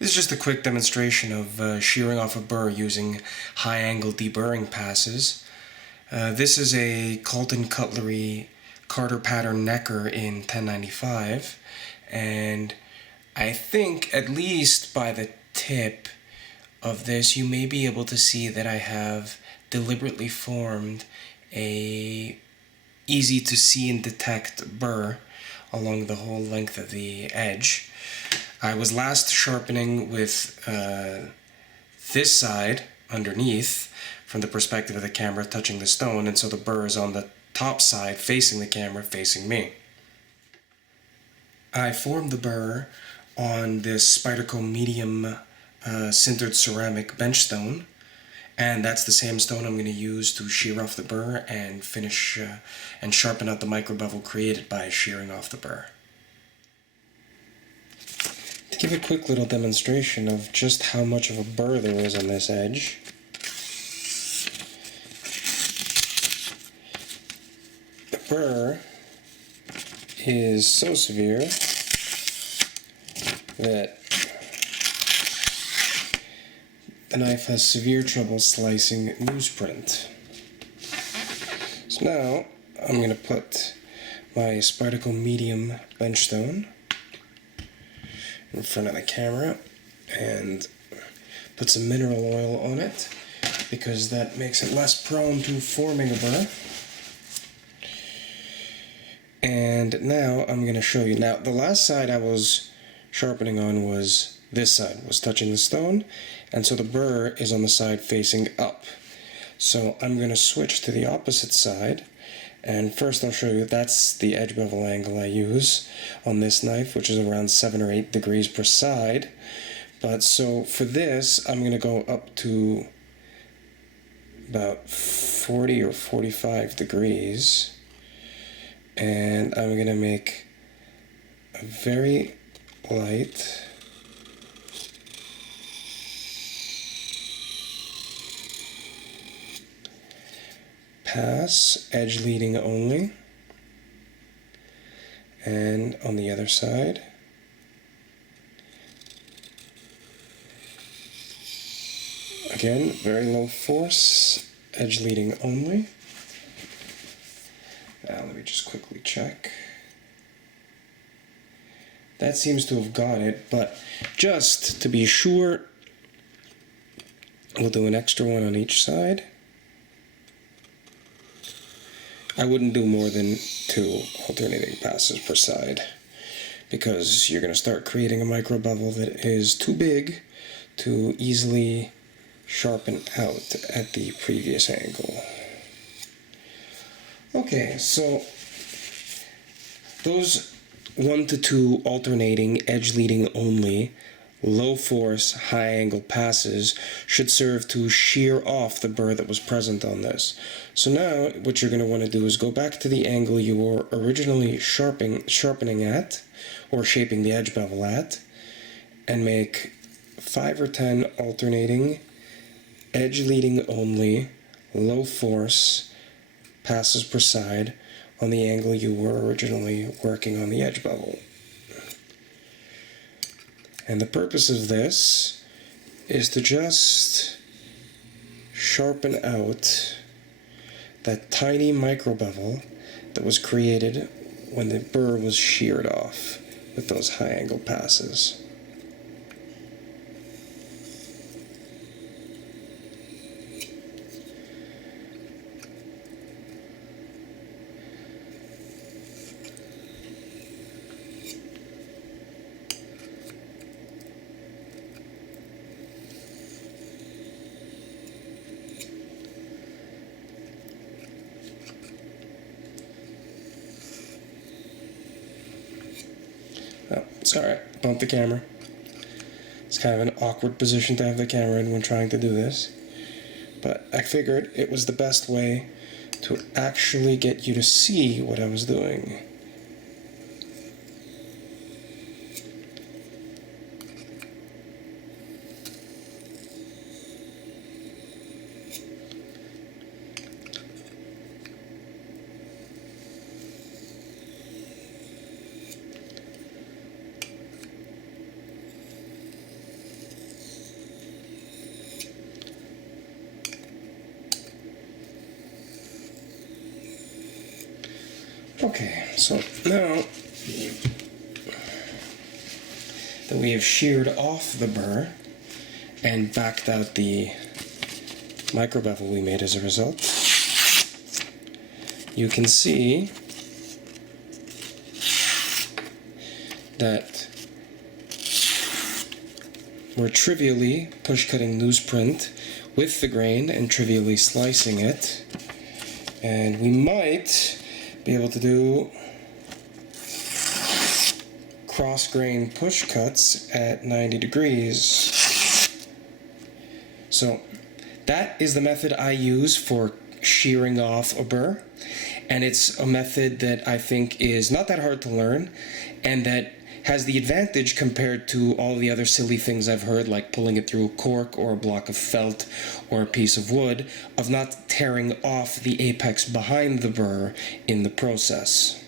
This is just a quick demonstration of shearing off a burr using high-angle deburring passes. This is a Colton Cutlery Carter pattern necker in 1095, and I think at least by the tip of this you may be able to see that I have deliberately formed a easy to see and detect burr along the whole length of the edge. I was last sharpening with this side underneath from the perspective of the camera touching the stone, and so the burr is on the top side facing the camera, facing me. I formed the burr on this Spyderco medium sintered ceramic bench stone, and that's the same stone I'm going to use to shear off the burr and finish and sharpen out the microbevel created by shearing off the burr. To give a quick little demonstration of just how much of a burr there is on this edge, the burr is so severe that the knife has severe trouble slicing newsprint. So now I'm going to put my Spyderco medium bench stone in front of the camera and put some mineral oil on it because that makes it less prone to forming a burr. And now I'm going to show you. Now the last side I was sharpening on was this side, was touching the stone, and so the burr is on the side facing up. So I'm going to switch to the opposite side, and first I'll show you that's the edge bevel angle I use on this knife, which is around 7 or 8 degrees per side. But so for this I'm going to go up to about 40 or 45 degrees, and I'm going to make a very light pass, edge leading only, and on the other side again very low force, edge leading only. Now let me just quickly check. That seems to have got it, but just to be sure we'll do an extra one on each side. I wouldn't do more than 2 alternating passes per side because you're going to start creating a microbevel that is too big to easily sharpen out at the previous angle. Okay, so those 1 to 2 alternating, edge leading only, low force, high angle passes should serve to shear off the burr that was present on this. So now what you're going to want to do is go back to the angle you were originally sharpening at, or shaping the edge bevel at, and make 5 or 10 alternating, edge leading only, low force passes per side on the angle you were originally working on the edge bevel. And the purpose of this is to just sharpen out that tiny microbevel that was created when the burr was sheared off with those high angle passes. Oh, it's alright, bumped the camera. It's kind of an awkward position to have the camera in when trying to do this, but I figured it was the best way to actually get you to see what I was doing. Okay, so now that we have sheared off the burr and backed out the microbevel we made as a result, you can see that we're trivially push-cutting newsprint with the grain and trivially slicing it. And we might be able to do cross-grain push cuts at 90 degrees. So that is the method I use for shearing off a burr, and it's a method that I think is not that hard to learn and that has the advantage compared to all the other silly things I've heard, like pulling it through a cork or a block of felt or a piece of wood, of not tearing off the apex behind the burr in the process.